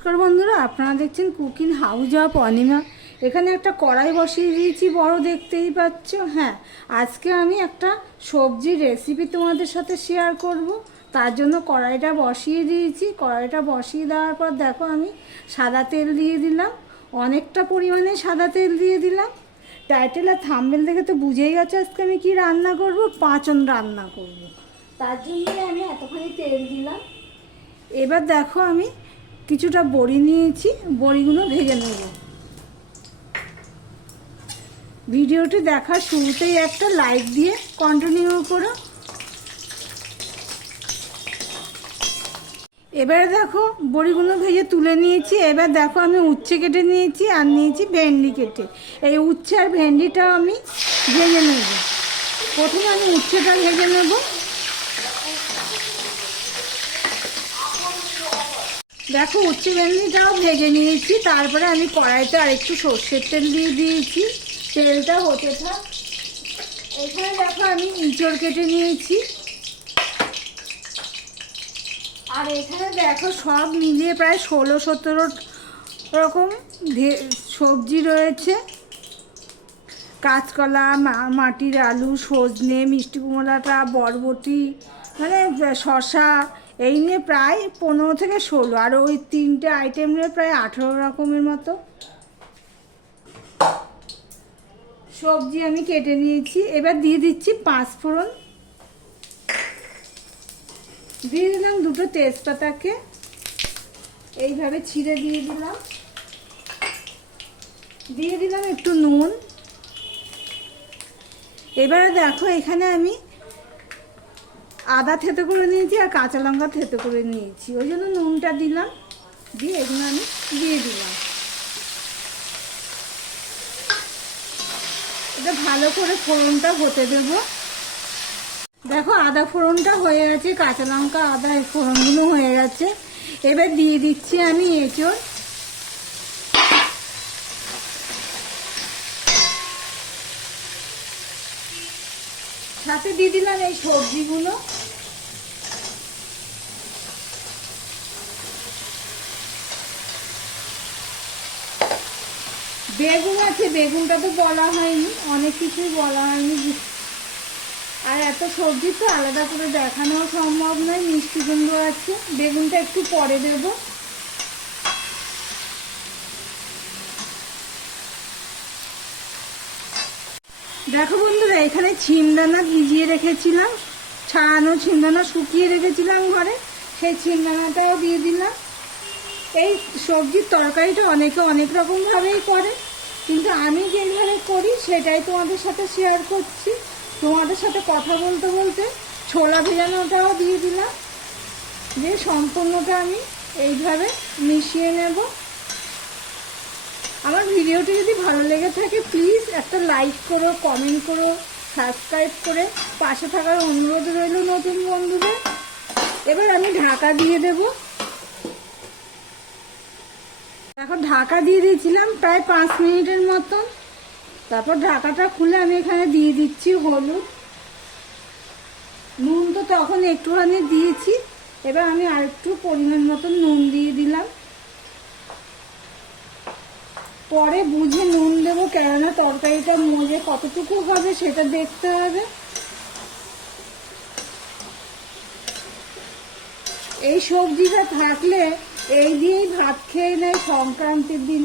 নমস্কার বন্ধুরা, আপনারা দেখছেন কুকিং হাউস অফ অনিমা। এখানে একটা কড়াই বসিয়ে দিয়েছি, বড় দেখতেই পাচ্ছ। হ্যাঁ আজকে আমি একটা সবজির রেসিপি তোমাদের সাথে শেয়ার করব। তার জন্য কড়াইটা বসিয়ে দিয়েছি। কড়াইটা বসিয়ে দেওয়ার পর দেখো আমি সাদা তেল দিয়ে দিলাম। অনেকটা পরিমাণে সাদা তেল দিয়ে দিলাম। টাইটেল আর থাম্বেল দেখে তো বুঝেই গেছে আজকে আমি কি রান্না করব? পাঁচন রান্না করব। তার জন্যই আমি এতখানি তেল দিলাম। এবার দেখো আমি কিছুটা বড়ি নিয়েছি, বড়িগুলো ভেজে নেব। ভিডিওটি দেখার শুরুতেই একটা লাইক দিয়ে কন্টিনিউ করো। এবার দেখো, বড়িগুলো ভেজে তুলে নিয়েছি। এবার দেখো, আমি উচ্ছে কেটে নিয়েছি আর নিয়েছি ভেন্ডি কেটে। এই উচ্ছে আর ভেন্ডিটাও আমি ভেজে নেব। প্রথমে আমি উচ্ছেটা ভেজে নেব। দেখো উচ্ছে ভেন্ডিটাও ভেজে নিয়েছি। তারপরে আমি কড়াইতে আরেকটু সর্ষের তেল দিয়ে দিয়েছি। তেলটা হতে থাক। এখানে দেখো, আমি ইঁচড় কেটে নিয়েছি। আর এখানে দেখো, সব মিলিয়ে প্রায় ষোলো সতেরো রকম সবজি রয়েছে। কাঁচকলা মাটির আলু, সজনে, মিষ্টি কুমড়াটা, বরবটি মানে শশা এই নিয়ে প্রায় পনেরো থেকে ষোলো, আর ওই তিনটে আইটেম নিয়ে প্রায় আঠেরো রকমের মতো। সবজি আমি কেটে নিয়েছি। এবার দিয়ে দিচ্ছি পাঁচ ফোড়ন। দিয়ে দিলাম দুটো তেজপাতাকে। এইভাবে ছিঁড়ে দিয়ে দিলাম। দিয়ে দিলাম একটু নুন। এবারে দেখো এখানে আমি আদা থেতো করে নিয়েছি আর কাঁচা লঙ্কা থেতো করে নিয়েছি। ওই জন্য নুনটা দিলাম। দিয়ে এগুলো আমি দিয়ে দিলাম। এটা ভালো করে ফোড়নটা হতে দেব। দেখো আদা ফোড়নটা হয়ে গেছে কাঁচা লঙ্কা, আদা ফোড়নগুলো হয়ে গেছে। এবার দিয়ে দিচ্ছি আমি এঁচড়। সাথে দিয়ে দিলাম এই সবজিগুলো। বেগুন আছে, বেগুনটা তো বলা হয়নি, অনেক কিছুই বলা হয়নি। আর এত সবজি তো আলাদা করে দেখানো সম্ভব নয়, মিষ্টি কুমড়ো আছে। বেগুনটা একটু পরে দেবো। দেখো বন্ধুরা, এখানে ছিমদানা ভিজিয়ে রেখেছিলাম, ছাড়ানো ছিমদানা শুকিয়ে রেখেছিলাম ঘরে, সেই ছিমদানাটাও দিয়ে দিলাম। এই সবজির তরকারিটা অনেকে অনেক রকমভাবেই করে, কিন্তু আমি যেভাবে করি সেটাই তোমাদের সাথে শেয়ার করছি। তোমাদের সাথে কথা বলতে বলতে ছোলা ভেজানোটাও দিয়ে দিলাম। দিয়ে সম্পূর্ণটা আমি এইভাবে মিশিয়ে নেব। আমার ভিডিওটি যদি ভালো লেগে থাকে প্লিজ একটা লাইক করো কমেন্ট করো সাবস্ক্রাইব করে পাশে থাকার অনুরোধ রইল নতুন বন্ধুদের। এবার আমি ঢাকা দিয়ে দেব। এখন ঢাকা দিয়ে দিয়েছিলাম প্রায় পাঁচ মিনিটের মতন। তারপর ঢাকাটা খুলে আমি এখানে দিয়ে দিচ্ছি হলুদ। নুন তো তখন একটুখানি দিয়েছি। এবার আমি আরেকটু পরিমাণ মতন নুন দিয়ে দিলাম। পরে বুঝে নুন দেবো কেননা তরকারিটা মজে কতটুকু হবে সেটা দেখতে হবে। এই সবজিটা থাকলে এই দিয়েই ভাত খেয়ে নেয় সংক্রান্তির দিন,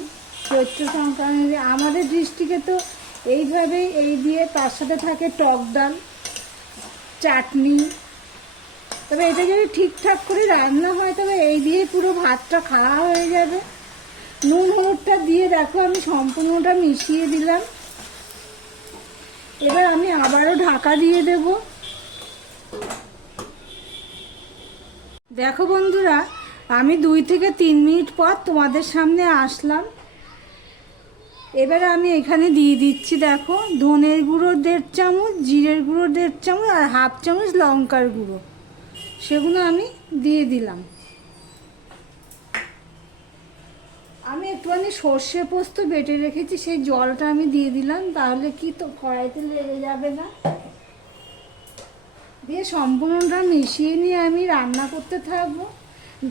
চৈত্র সংক্রান্তি আমাদের দৃষ্টিকে তো এইভাবেই এই দিয়ে তার সাথে থাকে টক ডাল, চাটনি। তবে এটা যদি ঠিকঠাক করে রান্না হয়, তবে এই দিয়ে পুরো ভাতটা খাওয়া হয়ে যাবে। নুন, হলুদটা দিয়ে দেখো, আমি সম্পূর্ণটা মিশিয়ে দিলাম। এবার আমি আবারও ঢাকা দিয়ে দেব। দেখো বন্ধুরা, আমি দুই থেকে তিন মিনিট পর তোমাদের সামনে আসলাম। এবার আমি এখানে দিয়ে দিচ্ছি, দেখো, ধনের গুঁড়ো দেড় চামচ, জিরের গুঁড়ো দেড় চামচ আর হাফ চামচ লঙ্কার গুঁড়ো। সেগুলো আমি দিয়ে দিলাম। আমি একটুখানি সর্ষে পোস্ত বেটে রেখেছি, সেই জলটা আমি দিয়ে দিলাম, তাহলে কি তো কড়াইতে লেগে যাবে না। দিয়ে সম্পূর্ণটা মিশিয়ে নিয়ে আমি রান্না করতে থাকব।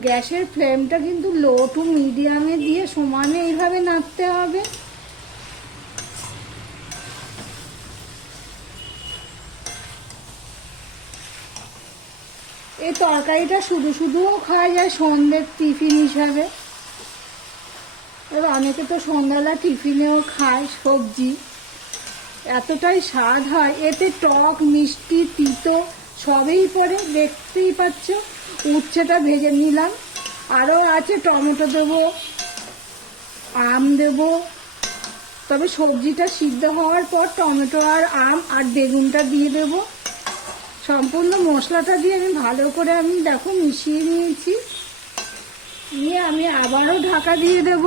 গ্যাসের ফ্লেমটা কিন্তু লো টু মিডিয়ামে দিয়ে সমানে এইভাবে নাড়তে হবে। এই তরকারিটা শুধু শুধুও খাওয়া যায় সন্ধ্যের টিফিন হিসাবে। এবার অনেকে তো সন্ধ্যাবেলা টিফিনেও খায় সবজি। এতটাই স্বাদ হয়। এতে টক, মিষ্টি, তিতো সবই পড়ে, দেখতেই পাচ্ছ। উচ্ছেটা ভেজে নিলাম। আরও আছে টমেটো দেবো, আম দেবো। তবে সবজিটা সিদ্ধ হওয়ার পর টমেটো আর আম আর বেগুনটা দিয়ে দেবো। সম্পূর্ণ মশলাটা দিয়ে আমি ভালো করে আমি দেখো মিশিয়ে নিয়েছি। নিয়ে আমি আবারও ঢাকা দিয়ে দেব।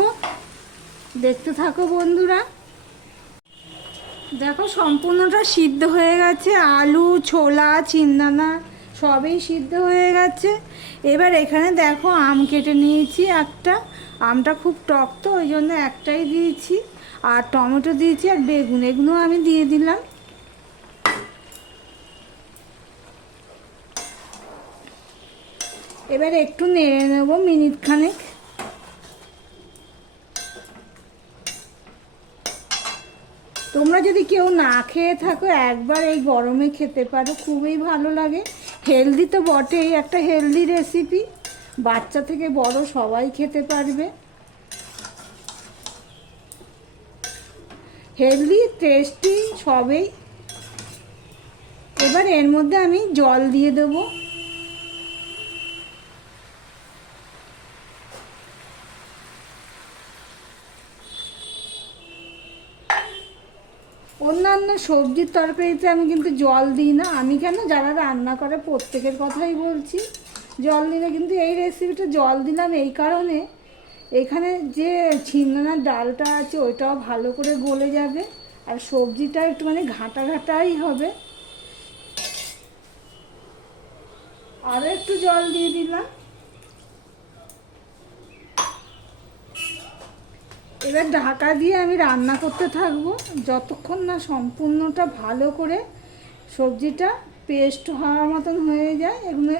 দেখতে থাকো বন্ধুরা। দেখো, সম্পূর্ণটা সিদ্ধ হয়ে গেছে। আলু, ছোলা, চিন্দানা সবই সিদ্ধ হয়ে গেছে। এবার এখানে দেখো, আম কেটে নিয়েছি একটা। আমটা খুব টক তো, ওই জন্য একটাই দিয়েছি। আর টমেটো দিয়েছি, আর বেগুন, এগুলো আমি দিয়ে দিলাম। এবার একটু নেড়ে নেব মিনিট খানেক তোমরা যদি কেউ না খেয়ে থাকো, একবার এই গরমে খেতে পারো, খুবই ভালো লাগে। হেলদি তো বটেই, একটা হেলদি রেসিপি বাচ্চা থেকে বড় সবাই খেতে পারবে। হেলদি টেস্টি সবেই। এবার এর মধ্যে আমি জল দিয়ে দেবো। অন্যান্য সবজির তরকারিতে আমি কিন্তু জল দিই না। আমি কেন? যারা রান্না করে প্রত্যেকের কথাই বলছি। জল দিলে কিন্তু এই রেসিপিটা জল দিলাম এই কারণে। এখানে যে ছিন্নার ডালটা আছে, ওইটাও ভালো করে গলে যাবে। আর সবজিটা একটু মানে ঘাঁটা ঘাঁটাই হবে। আরও একটু জল দিয়ে দিলাম। এবার ঢাকা দিয়ে আমি রান্না করতে থাকব। যতক্ষণ না সম্পূর্ণটা ভালো করে সবজিটা পেস্ট হওয়ার মতন হয়ে যায়, এগুলো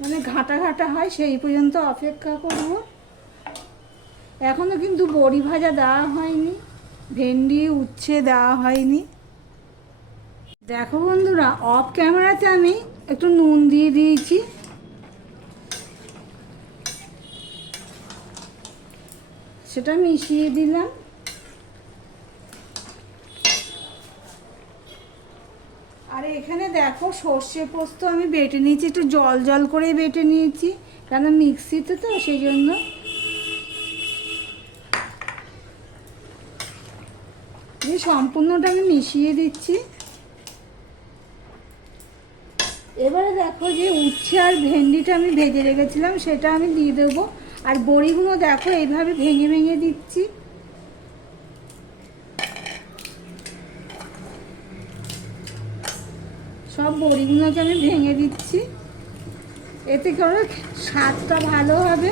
মানে ঘাটা ঘাটা হয়, সেই পর্যন্ত অপেক্ষা করব। এখনও কিন্তু বড়ি ভাজা দেওয়া হয়নি, ভেন্ডি, উচ্ছে দেওয়া হয়নি। দেখো বন্ধুরা অফ ক্যামেরাতে আমি একটু নুন দিয়ে দিয়েছি। সেটা মিশিয়ে দিলাম। আর এখানে দেখো সর্ষে পোস্ত আমি বেটে নিয়েছি, একটু জল জল করে বেটে নিয়েছি, কেন মিক্সিতে তো, সেই জন্য। সম্পূর্ণটা আমি মিশিয়ে দিচ্ছি। এবারে দেখো যে উচ্ছে আর ভেন্ডিটা আমি ভেজে রেখেছিলাম, সেটা আমি দিয়ে দেবো। আর বড়িগুলো দেখো, এইভাবে ভেঙে ভেঙে দিচ্ছি। সব বড়িগুলোকে আমি ভেঙে দিচ্ছি। এতে করে স্বাদটা ভালো হবে।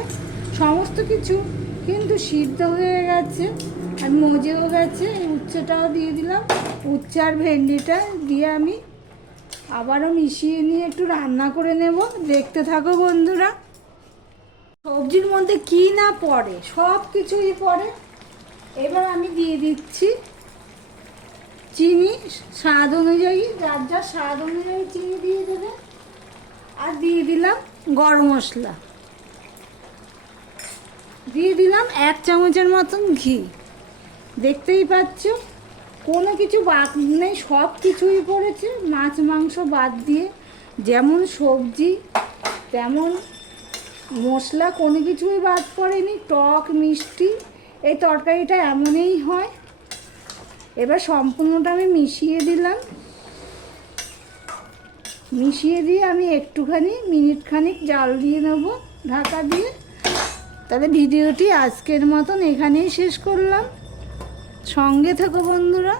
সমস্ত কিছু কিন্তু সিদ্ধ হয়ে গেছে আর মজেও গেছে। এই উচ্ছেটাও দিয়ে দিলাম। উচ্ছে আর ভেন্ডিটা দিয়ে আমি আবারও মিশিয়ে নিয়ে একটু রান্না করে নেব। দেখতে থাকো বন্ধুরা। সবজির মধ্যে কি না পড়ে, সব কিছুই পড়ে। এবার আমি দিয়ে দিচ্ছি চিনি, স্বাদ অনুযায়ী, যার যার স্বাদ অনুযায়ী চিনি দিয়ে দেবে। আর দিয়ে দিলাম গরম মশলা। দিয়ে দিলাম এক চামচের মতন ঘি। দেখতেই পাচ্ছ, কোনো কিছু বাদ নেই সব কিছুই পড়েছে। মাছ, মাংস বাদ দিয়ে যেমন সবজি, তেমন মশলা কোনো কিছুই বাদ পড়েনি, টক, মিষ্টি। এই তরকারিটা এমনই হয়। এবার সম্পূর্ণটা আমি মিশিয়ে দিলাম। মিশিয়ে দিয়ে আমি একটুখানি মিনিট খানিক জাল দিয়ে নেব ঢাকা দিয়ে। তাহলে ভিডিওটি আজকের মতন এখানেই শেষ করলাম। সঙ্গে থেকো বন্ধুরা।